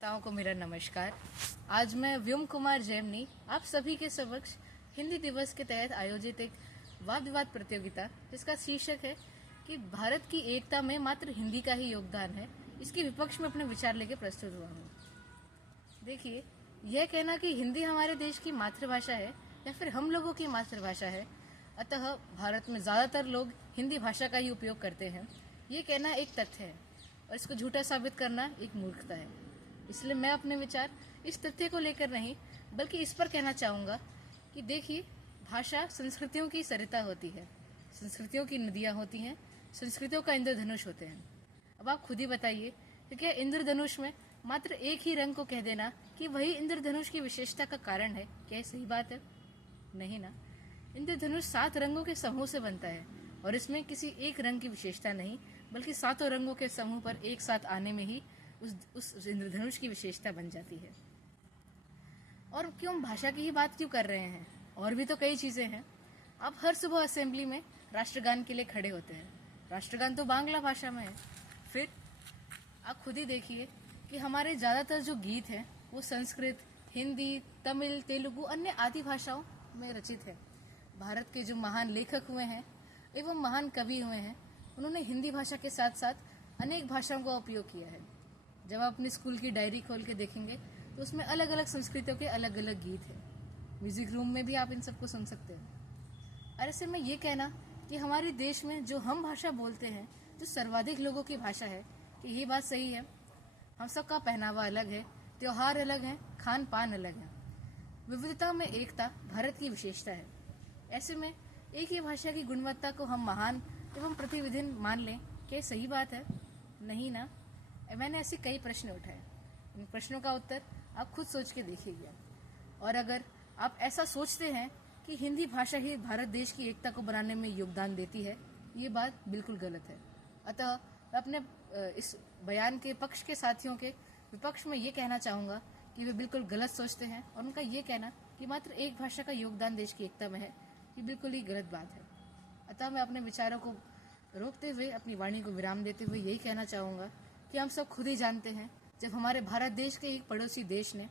श्रोताओं को मेरा नमस्कार। आज मैं व्योम कुमार जैमिनी आप सभी के समक्ष हिंदी दिवस के तहत आयोजित एक वाद विवाद प्रतियोगिता जिसका शीर्षक है कि भारत की एकता में मात्र हिंदी का ही योगदान है, इसके विपक्ष में अपने विचार लेके प्रस्तुत हुआ हूँ। देखिए, यह कहना कि हिंदी हमारे देश की मातृभाषा है या फिर हम लोगों की मातृभाषा है, अतः भारत में ज्यादातर लोग हिंदी भाषा का ही उपयोग करते हैं, ये कहना एक तथ्य है और इसको झूठा साबित करना एक मूर्खता है। इसलिए मैं अपने विचार इस तथ्य को लेकर नहीं बल्कि इस पर कहना चाहूंगा कि देखिए, भाषा संस्कृतियों की सरिता होती है, संस्कृतियों की नदियां होती हैं, संस्कृतियों का इंद्रधनुष होते हैं। अब आप खुद ही बताइए कि क्या इंद्रधनुष में मात्र एक ही रंग को कह देना कि वही इंद्रधनुष की विशेषता का कारण है, क्या ये सही बात है? नहीं ना। इंद्रधनुष 7 रंगों के समूह से बनता है और इसमें किसी एक रंग की विशेषता नहीं बल्कि 7 रंगों के समूह पर एक साथ आने में ही उस इंद्रधनुष की विशेषता बन जाती है। और क्यों भाषा की ही बात क्यों कर रहे हैं? और भी तो कई चीजें हैं। आप हर सुबह असेंबली में राष्ट्रगान के लिए खड़े होते हैं, राष्ट्रगान तो बांग्ला भाषा में है। फिर आप खुद ही देखिए कि हमारे ज्यादातर जो गीत हैं वो संस्कृत, हिंदी, तमिल, तेलुगु, अन्य आदि भाषाओं में रचित है। भारत के जो महान लेखक हुए हैं एवं महान कवि हुए हैं, उन्होंने हिंदी भाषा के साथ साथ अनेक भाषाओं का उपयोग किया है। जब आप अपने स्कूल की डायरी खोल के देखेंगे तो उसमें अलग अलग संस्कृतियों के अलग अलग गीत हैं। म्यूजिक रूम में भी आप इन सबको सुन सकते हैं। और ऐसे में ये कहना कि हमारे देश में जो हम भाषा बोलते हैं, जो सर्वाधिक लोगों की भाषा है, कि ये बात सही है। हम सबका पहनावा अलग है, त्योहार अलग हैं, खान पान अलग है। विविधता में एकता भारत की विशेषता है। ऐसे में एक ही भाषा की गुणवत्ता को हम महान एवं प्रतिविधिन मान लें, क्या सही बात है? नहीं ना। मैंने ऐसे कई प्रश्न उठाए, इन प्रश्नों का उत्तर आप खुद सोच के देखिएगा। और अगर आप ऐसा सोचते हैं कि हिंदी भाषा ही भारत देश की एकता को बनाने में योगदान देती है, ये बात बिल्कुल गलत है। अतः मैं अपने इस बयान के पक्ष के साथियों के विपक्ष में ये कहना चाहूंगा कि वे बिल्कुल गलत सोचते हैं और उनका ये कहना कि मात्र एक भाषा का योगदान देश की एकता में है, ये बिल्कुल ही गलत बात है। अतः मैं अपने विचारों को रोकते हुए, अपनी वाणी को विराम देते हुए यही कहना चाहूंगा कि हम सब खुद ही जानते हैं, जब हमारे भारत देश के एक पड़ोसी देश ने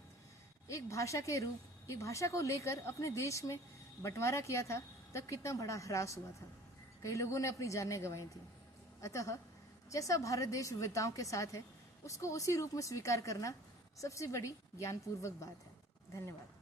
एक भाषा के रूप, एक भाषा को लेकर अपने देश में बंटवारा किया था, तब कितना बड़ा ह्रास हुआ था। कई लोगों ने अपनी जानें गंवाई थी। अतः जैसा भारत देश विविधताओं के साथ है, उसको उसी रूप में स्वीकार करना सबसे बड़ी ज्ञानपूर्वक बात है। धन्यवाद।